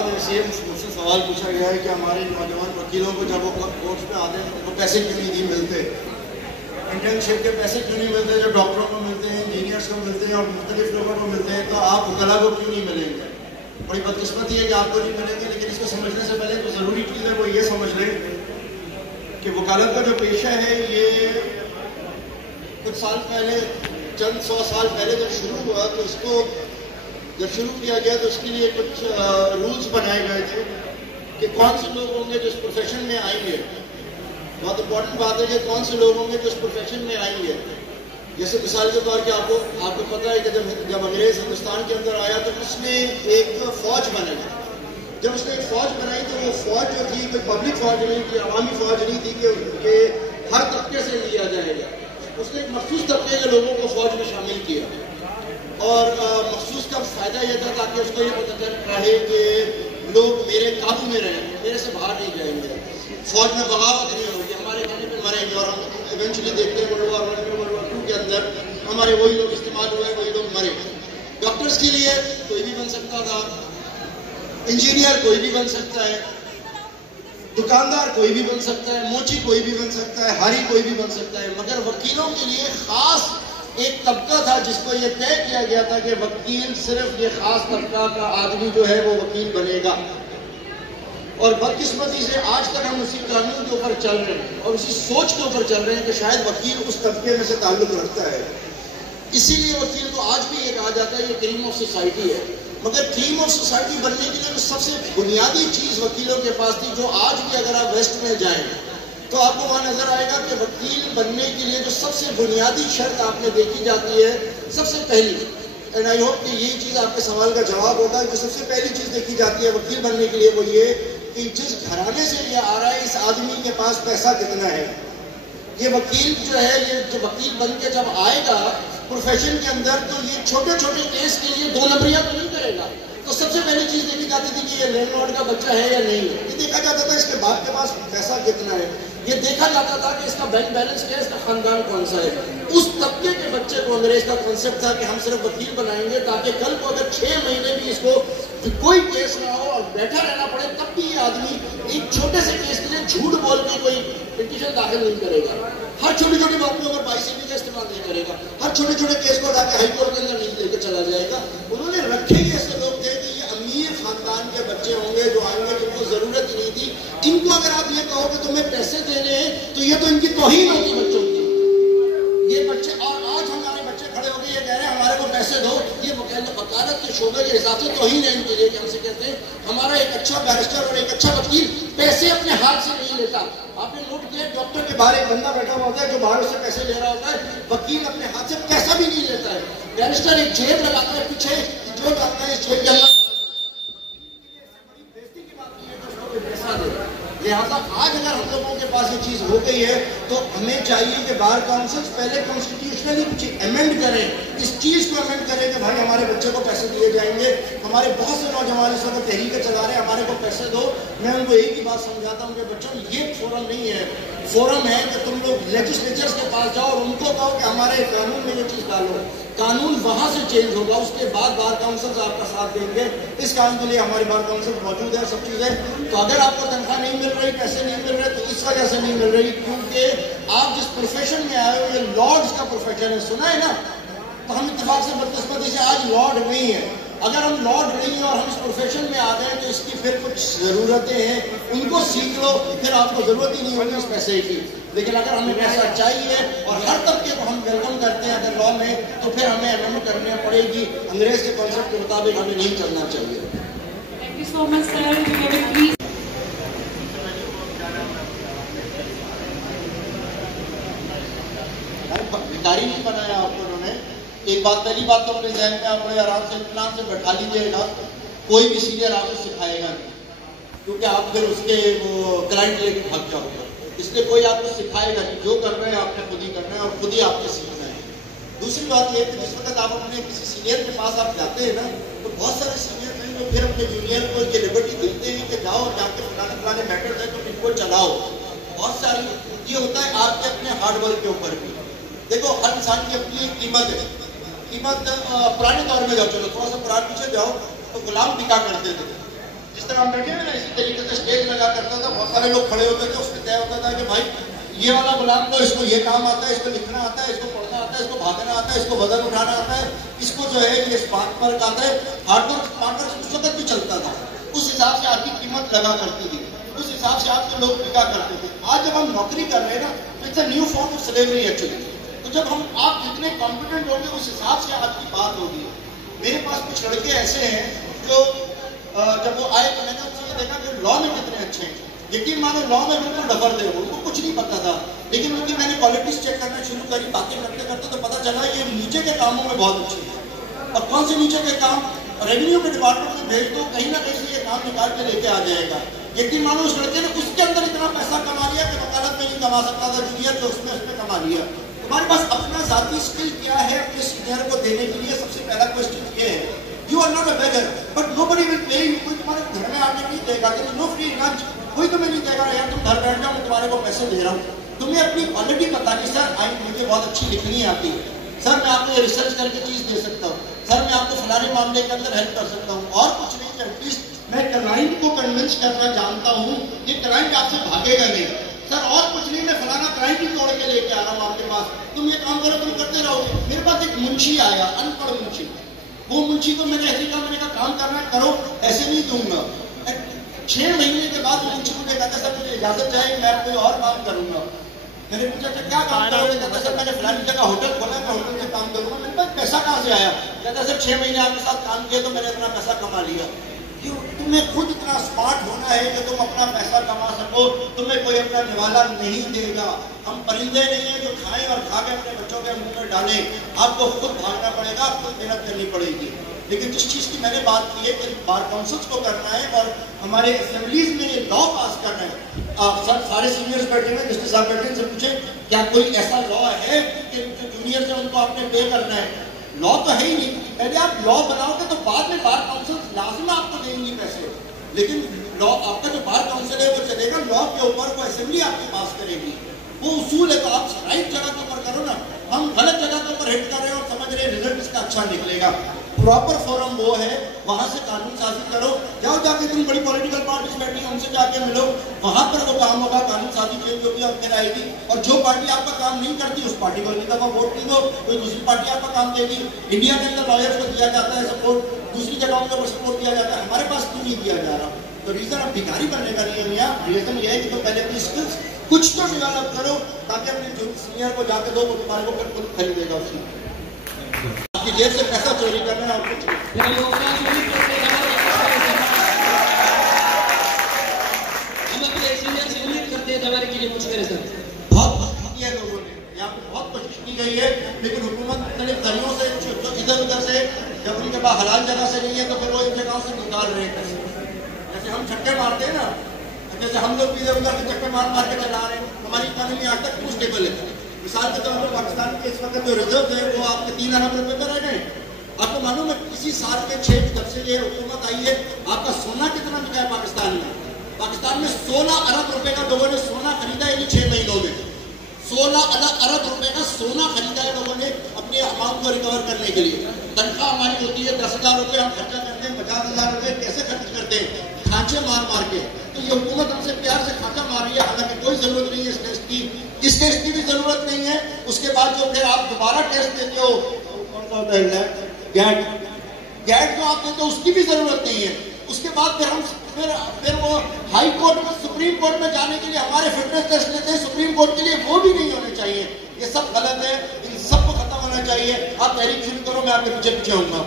बाद ये मुझसे सवाल पूछा गया है कि हमारे नौजवान वकीलों को जब वो कोर्ट पे आते हैं तो पैसे क्यों नहीं मिलते, इंटर्नशिप के पैसे क्यों नहीं मिलते जो डॉक्टरों को मिलते हैं, इंजीनियर्स को मिलते हैं और मुख्तलिफ लोगों को मिलते हैं, तो आप वकला को क्यों नहीं मिलेंगे? बड़ी बदकिस्मती है कि आपको नहीं मिलेंगे। लेकिन इसको समझने से पहले जो ज़रूरी चीज़ है वो ये समझ लें कि वकालत का जो पेशा है ये कुछ साल पहले, चंद 100 साल पहले जब शुरू हुआ तो इसको जब शुरू किया गया तो उसके लिए कुछ रूल्स बनाए गए थे कि कौन से लोग होंगे जो इस प्रोफेशन में आएंगे। बहुत इंपॉर्टेंट बात है कि कौन से लोग होंगे जो इस प्रोफेशन में आएंगे। जैसे मिसाल के तौर पे आपको पता है कि जब अंग्रेज हिंदुस्तान के अंदर आया तो उसने एक फौज बनाई। जब उसने एक फौज बनाई तो वो फौज जो थी कोई पब्लिक फौज नहीं थी, अवामी फौज नहीं थी कि हर तबके से लिया जाएगा। उसने एक मखसूस तबके के लोगों को फौज में शामिल किया और मखसूस का फायदा यह था ताकि उसको ये पता चल रहे कि लोग मेरे काबू में रहेंगे, मेरे से बाहर नहीं जाएंगे, फौज में बगावत नहीं होगी, हमारे कहने पे मरेंगे। और हम इवेंचुअली देखते हैं वर्ल्ड वॉर 1 वर्ल्ड वॉर 2 के अंदर हमारे वही लोग इस्तेमाल हुए, वही लोग मरे। डॉक्टर्स के लिए कोई भी बन सकता था, इंजीनियर कोई भी बन सकता है, दुकानदार कोई भी बन सकता है, मोची कोई भी बन सकता है, हारी कोई भी बन सकता है। मगर वकीलों के लिए खास एक तबका था जिसको ये तय किया गया था कि वकील सिर्फ ये खास तबका का आदमी जो है वो वकील बनेगा। और बदकिस्मती से आज तक हम उसी कानून के ऊपर चल रहे हैं और उसी सोच के ऊपर चल रहे हैं कि शायद वकील उस तबके में से ताल्लुक रखता है। इसीलिए वकील को आज भी ये कहा जाता है ये क्रीम ऑफ सोसाइटी है। मगर क्रीम ऑफ सोसाइटी बनने के लिए सबसे बुनियादी चीज वकीलों के पास थी, जो आज भी अगर आप वेस्ट में जाएं तो आपको वहां नजर आएगा कि वकील बनने के लिए जो सबसे बुनियादी शर्त आपने देखी जाती है, सबसे पहली, एंड आई होप कि यही चीज आपके सवाल का जवाब होगा, जो सबसे पहली चीज देखी जाती है वकील बनने के लिए वो ये कि जिस घराने से ये आ रहा है इस आदमी के पास पैसा कितना है। ये वकील जो है, ये जो वकील बन के जब आएगा प्रोफेशन के अंदर तो ये छोटे छोटे केस के लिए 2 नंबरियां तो नहीं करेगा। तो सबसे पहली चीज देखी जाती थी कि ये लैंडलॉर्ड का बच्चा है या नहीं है। ये देखा जाता था इसके बाप के पास पैसा कितना है, ये देखा जाता था कि इसका बैंक बैलेंस क्या है, इसका खानदान कौन सा है। उस तबके के बच्चे को अंग्रेज का कॉन्सेप्ट था कि हम सिर्फ वकील बनाएंगे ताकि कल को अगर 6 महीने भी इसको कोई केस ना हो और बैठा रहना पड़े तब भी ये आदमी एक छोटे से केस के लिए झूठ बोल के कोई पिटीशन दाखिल नहीं करेगा। हर छोटी छोटी बात को अगर 22 का इस्तेमाल नहीं करेगा, हर छोटे छोटे केस को जाके हाईकोर्ट के अंदर नहीं लेकर चला जाएगा। उन्होंने रखे ही ऐसे लोग थे कि ये अमीर खानदान के बच्चे होंगे जो आएंगे, जिनको जरूरत ही नहीं थी। इनको अगर आप ये कहो कि तुम्हें पैसे देने हैं तो ये तो इनकी तौहीन होगी बच्चों की। ये बच्चे, और आज हमारे बच्चे खड़े होकर ये कह रहे हैं हमारे को पैसे दो, ये वकालत के शोबे के हिसाब से तौहीन है इनके लिए कि हमसे कहते हैं हमारा एक अच्छा बैरिस्टर और एक अच्छा वकील पैसे अपने हाथ से नहीं लेता। आपने नोट किया डॉक्टर के बाहर एक बंदा बैठा हुआ होता है जो बाहर से पैसे ले रहा होता है, वकील अपने हाथ से पैसा भी नहीं लेता है। बैरिस्टर एक जेब लगाता है पीछे, जो लगाता है इस जेब के अंदर। लिहाजा आज अगर हम लोगों के पास ये चीज हो गई है तो हमें चाहिए कि बार काउंसिल पहले कॉन्स्टिट्यूशनली कुछ अमेंड करें, इस चीज को अमेंड करें कि भाई हमारे बच्चे को पैसे दिए जाएंगे। हमारे बहुत से नौजवान इस वक्त तहरीकें चला रहे हैं हमारे को पैसे दो। मैं उनको एक ही बात समझाता हूँ कि बच्चों ये फोरम नहीं है, फोरम है कि तुम लोग लेजिस्लेचर्स के पास जाओ और उनको कहो कि हमारे कानून में ये चीज डालो। कानून वहां से चेंज होगा, उसके बाद बार काउंसिल आपका साथ देंगे। इस काम के लिए हमारी बार काउंसिल मौजूद है, सब चीजें। तो अगर आपको तनख्वाह नहीं मिल रही, पैसे नहीं मिल रहे, तो इस वजह से नहीं मिल रही क्योंकि आप जिस प्रोफेशन में आए हो ये लॉर्ड्स का प्रोफेशन है, सुना है ना। तो हम इत्तेफाक से बदकिस्मती से आज लॉर्ड नहीं है। अगर हम लॉर्ड नहीं है और हम इस प्रोफेशन में आ गए तो इसकी फिर कुछ ज़रूरतें हैं, उनको सीख लो, फिर आपको ज़रूरत ही नहीं होगी इस पैसे की। लेकिन अगर हमें पैसा चाहिए और हर तबके को हम वेलकम करते हैं अगर लॉ में, तो फिर हमें अमेंड करनी पड़ेगी। अंग्रेज के कॉन्सेप्ट के मुताबिक हमें नहीं चलना चाहिए। Thank you so much sir. भिखारी नहीं बनाया आपको उन्होंने। एक बात, पहली बात तो अपने जहन में आप बड़े आराम से इत्मीनान से बैठा लीजिएगा, कोई भी सीनियर आपको सिखाएगा नहीं क्योंकि आप फिर उसके वो क्लाइंट लेके भाग जाओगे। इसलिए कोई आपको सिखाएगा नहीं, जो कर रहे हैं आपने खुद ही करना है और खुद ही आपने सीखना है। दूसरी बात यह कि जिस वक्त आप अपने किसी सीनियर के पास आप जाते हैं ना तो बहुत सारे सीनियर हैं जो फिर अपने जूनियर को ये लिबर्टी देते हैं कि जाओ जाके फलाने मैटर्स है तो इनको चलाओ। बहुत सारी ये होता है आपके अपने हार्डवर्क के ऊपर भी। देखो हर इंसान की अपनी एक कीमत है। कीमत पुराने दौर में जाओ, चलो थोड़ा सा पुराने पीछे जाओ तो गुलाम बिका करते थे। जिस तरह हम बैठे हैं ना, इसी तरीके से स्टेज लगा करता था, बहुत सारे लोग खड़े होते थे, उसमें तय होता था कि भाई ये वाला गुलाम को, इसको ये काम आता है, इसको लिखना आता है, इसको पढ़ना आता है, इसको भागना आता है, इसको वजन उठाना आता है, इसको जो है ये स्मार्ट वर्क आता है। हार्ड वर्क स्मार्ट वर्क उस वक्त भी चलता था, उस हिसाब से आपकी कीमत लगा करती थी, उस हिसाब से आपके लोग बिका करते थे। आज जब हम नौकरी कर रहे हैं ना, तो it's a new form of slavery actually. तो जब हम आप जितने कॉम्पिटेंट होंगे उस हिसाब से आज की बात होगी। मेरे पास कुछ लड़के ऐसे हैं जो जब वो आए तो मैंने उनसे देखा कि लॉ में कितने अच्छे हैं। यकीन मानो लॉ में बिल्कुल डफर थे, उनको कुछ नहीं पता था, लेकिन उनकी मैंने क्वालिटीज चेक करना शुरू करी, बातें करते करते तो पता चला ये नीचे के कामों में बहुत अच्छी है। और कौन से नीचे के काम? रेवेन्यू के डिपार्टमेंट में भेज दो, कहीं ना कहीं से ये काम निकाल के लेके आ जाएगा। यकीन मानो उस लड़के ने उसके अंदर इतना पैसा कमा लिया कि वकालत में नहीं कमा सकता था जूनियर, तो उसमें कमा लिया। तुम्हारे पास अपना जाती स्किल क्या है अपने सीनियर को देने के लिए? सबसे पहला क्वेश्चन ये है, you are not a beggar but nobody will pay you. कोई तुम्हारे घर में आके नहीं देगा, नो फ्री लंच, कोई तुम्हें नहीं देगा यार तुम घर बैठ जाओ मैं तुम्हारे को पैसे दे रहा हूँ। तुम्हें अपनी क्वालिटी पता नहीं, सर मुझे बहुत अच्छी लिखनी आती है, सर मैं आपको ये रिसर्च करके चीज दे सकता हूँ, सर मैं आपको फलाने मामले के अंदर हेल्प कर सकता हूँ, और कुछ नहीं, एटलीस्ट मैं क्लाइंट को कन्विंस करना जानता हूँ, ये क्लाइंट आपसे भागेगा नहीं, सर और कुछ नहीं, मैं फलाना क्लाइंट ही तोड़ के लेके आ रहा हूँ आपके पास, तुम ये काम करो, तुम करते रहोगे। मेरे पास एक मुंशी आया, अनपढ़ मुंशी, वो मुंशी को मैंने ऐसे कहा, मैंने कहा काम करना करो, ऐसे नहीं दूंगा। 6 महीने के बाद मुंशी मुझे कहता सर मुझे इजाजत चाहिए, मैं कोई और काम करूंगा। मैंने पूछा क्या काम करोगे? कहता सर मैंने फलानी जगह होटल खोला, मैं होटल में काम करूंगा। मेरे पास पैसा कहाँ से आया? कहता सर 6 महीने आपके साथ काम किया तो मैंने इतना पैसा कमा लिया। क्यों? तुम्हें खुद इतना स्मार्ट होना है कि तुम अपना पैसा कमा सको, तुम्हें कोई अपना निवाला नहीं देगा। हम परिंदे नहीं है जो खाएं और खा के अपने बच्चों के मुंह में डालें, आपको खुद भागना पड़ेगा, खुद मेहनत करनी पड़ेगी। लेकिन जिस चीज की मैंने बात की है कि बार काउंसिल्स को करना है और हमारे असेंबलीज में ये लॉ पास करना है। आप सब सारे सीनियर्स बैठे हुए, जस्टिस साहब बैठे से पूछे क्या कोई ऐसा लॉ है कि जो जूनियर से उनको आपने पे करना है? लॉ तो है ही नहीं। पहले आप लॉ बनाओगे तो बाद में बार काउंसिल लाजिम आपको देंगी पैसे, लेकिन लॉ आपका जो बार काउंसिल है वो चलेगा, लॉ के ऊपर वो असेंबली आपके पास करेगी, वो उसूल है। तो आप राइट जगह के ऊपर करो ना, हम गलत जगह के ऊपर हिट कर रहे हैं और समझ रहे हैं रिजल्ट इसका अच्छा निकलेगा। प्रॉपर फोरम वो है, वहां से कानून साजी करो, जाओ जाके तुम बड़ी पॉलिटिकल पार्टीज बैठी हैं उनसे जाके मिलो, वहां पर वो काम होगा, कानून साजी जो भी फिर आएगी। और जो पार्टी आपका काम नहीं करती उस पार्टी को अगली दफा वोट नहीं दो, कोई दूसरी पार्टी आपका काम देगी। इंडिया के अंदर लॉयर्स को दिया जाता है सपोर्ट, दूसरी जगहों पर सपोर्ट दिया जाता है, हमारे पास क्यों नहीं दिया जा रहा? तो रीजन अब भिखारी बनने का नहीं है भैया, रीजन ये है कि तुम पहले अपनी स्किल्स कुछ तो डेवलप करो ताकि अपने जो सीनियर को जाके दो, वो तुम्हारे को फिर खुद खरीदेगा उसकी। आपकी जेब से पैसा चोरी करना है और कुछ नहीं। हम अपने सीनियर से उम्मीद करते हैं हमारे के लिए कुछ करे सर। बहुत किया लोगों ने, यहाँ पे बहुत कोशिश की गई है, लेकिन हुकूमत मुख्तलिफ जरियों से इधर उधर से, जब उनके पास हलाल जगह से नहीं है तो फिर वो इन जगहों से निकाल रहे हैं। जैसे हम छक्के मारते हैं ना, जैसे हम लोग भी इधर उधर के चक्के मार मार के चला रहे हैं, हमारी इकॉनमी आज तक क्यों स्टेबल है? मिसाल के तौर पर पाकिस्तान के इस वक्त जो रिजर्व है वो आपके 3 अरब रुपए पर रह गए। आपको मालूम है इसी साल के 6 जब से ये हुकूमत आई है, आपका सोना कितना बिका है पाकिस्तान में? पाकिस्तान में 16 अरब रुपए का लोगों ने सोना खरीदा है 6 महीनों में। 16 अरब रुपए का सोना खरीदा है लोगों ने अपने अकाउंट को रिकवर करने के लिए। तनख्वाह हमारी होती है 10,000 रुपए, हम खर्चा करते हैं 50,000 रुपए, कैसे खर्च करते हैं? खांचे मार मार के। तो ये हुकूमत हमसे प्यार से खांचा मार रही है, हालांकि कोई जरूरत नहीं है इस टेस्ट की, इस टेस्ट की भी जरूरत नहीं है। उसके बाद जो फिर आप दोबारा टेस्ट देते हो, कौन सा होता है? गैट जो आप देते हो उसकी भी जरूरत नहीं है। उसके बाद फिर हम फिर वो हाई कोर्ट में, सुप्रीम कोर्ट में जाने के लिए हमारे फिटनेस टेस्ट लेते हैं, सुप्रीम कोर्ट के लिए वो भी नहीं होने चाहिए। ये सब गलत है, इन सबको खत्म होना चाहिए। आप तहरीक शुरू करो, मैं आपके पीछे पीछे होऊंगा।